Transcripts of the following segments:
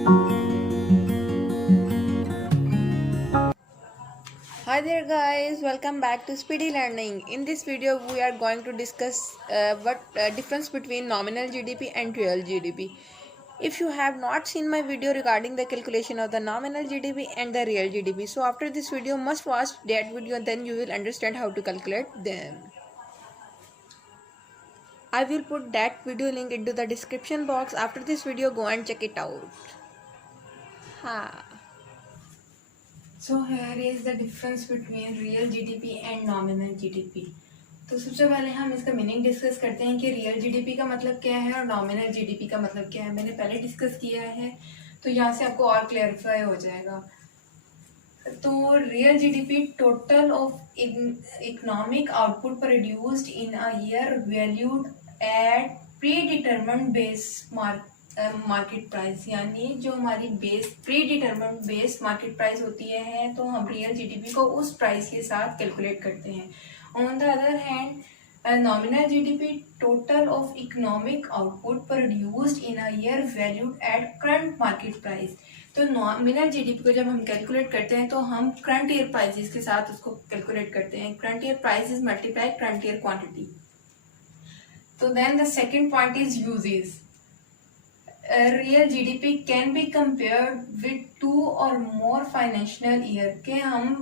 Hi there guys, welcome back to Speedy Learning. In this video we are going to discuss what difference between nominal GDP and real GDP. If you have not seen my video regarding the calculation of the nominal GDP and the real GDP, so after this video must watch that video and then you will understand how to calculate them. I will put that video link into the description box. After this video go and check it out. Ha. So here is the difference between real GDP and nominal GDP. तो सबसे पहले हम इसका meaning discuss करते हैं कि real GDP का मतलब क्या है और नॉमिनल जीडीपी का मतलब क्या है। मैंने पहले डिस्कस किया है तो यहाँ से आपको और क्लैरिफाई हो जाएगा। तो real GDP total of economic output produced in a year valued at pre determined base market price, यानी जो हमारी base pre determined base market price होती है तो हम रियल जीडीपी को उस प्राइस के साथ कैलकुलेट करते हैं। On the other hand nominal GDP total of economic output produced in a year valued at current market price। तो नॉमिनल जीडीपी को जब हम कैलकुलेट करते हैं तो हम करंट ईयर प्राइसेस के साथ उसको कैलकुलेट करते हैं। Current year prices multiply current year quantity. तो then the second point is uses. Real GDP can be compared with 2 और मोर फाइनेंशियल ईयर के हम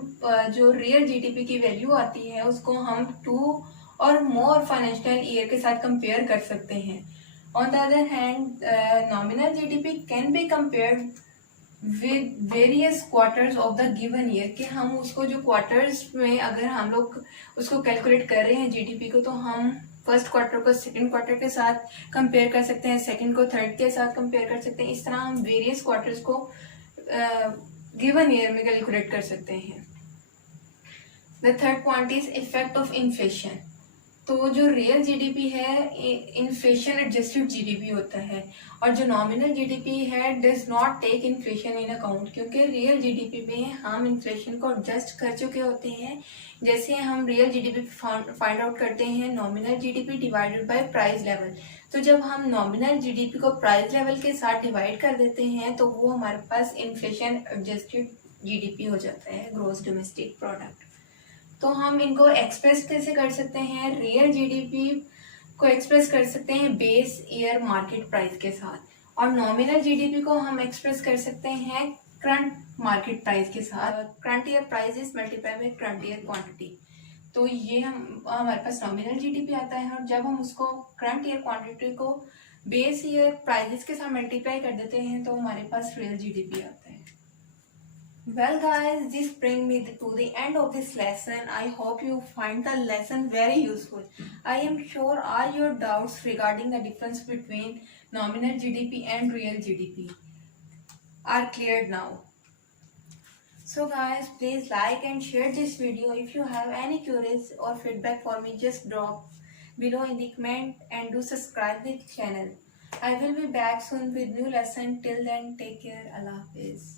जो रियल जीडीपी की वैल्यू आती है उसको हम 2 और मोर फाइनेंशियल ईयर के साथ कंपेयर कर सकते हैं। On the other hand nominal GDP can be compared with various quarters of the given year के हम उसको जो क्वार्टर्स में अगर हम लोग उसको कैलकुलेट कर रहे हैं जीडीपी को तो हम फर्स्ट क्वार्टर को सेकंड क्वार्टर के साथ कंपेयर कर सकते हैं, सेकंड को थर्ड के साथ कंपेयर कर सकते हैं। इस तरह हम वेरियस क्वार्टर्स को गिवन ईयर में कैलकुलेट कर सकते हैं। The third point is effect of inflation. तो जो रियल जीडीपी है इन्फ्लेशन एडजस्टेड जीडीपी होता है और जो नॉमिनल जीडीपी है does not take inflation in account, क्योंकि रियल जीडीपी में हम इन्फ्लेशन को एडजस्ट कर चुके होते हैं। जैसे हम रियल जीडीपी फाइंड आउट करते हैं nominal GDP divided by price level. तो जब हम नॉमिनल जीडीपी को प्राइस लेवल के साथ डिवाइड कर देते हैं तो वो हमारे पास इन्फ्लेशन एडजस्टेड जीडीपी हो जाता है, ग्रॉस डोमेस्टिक प्रोडक्ट। तो हम इनको एक्सप्रेस कैसे कर सकते हैं? रियल जीडीपी को एक्सप्रेस कर सकते हैं बेस ईयर मार्केट प्राइस के साथ और नॉमिनल जीडीपी को हम एक्सप्रेस कर सकते हैं करंट मार्केट प्राइस के साथ। Current year price is multiply by current year quantity. तो ये हम हमारे पास नॉमिनल जीडीपी आता है और जब हम उसको करंट ईयर क्वांटिटी को बेस ईयर प्राइसेस के साथ मल्टीप्लाई कर देते हैं तो हमारे पास रियल जीडीपी आता है। Well guys, this brings me to the end of this lesson. I hope you find the lesson very useful. I am sure all your doubts regarding the difference between nominal GDP and real GDP are cleared now. So guys, please like and share this video. If you have any queries or feedback for me, just drop below in the comment and do subscribe the channel. I will be back soon with new lesson. Till then, take care. Allah Hafiz.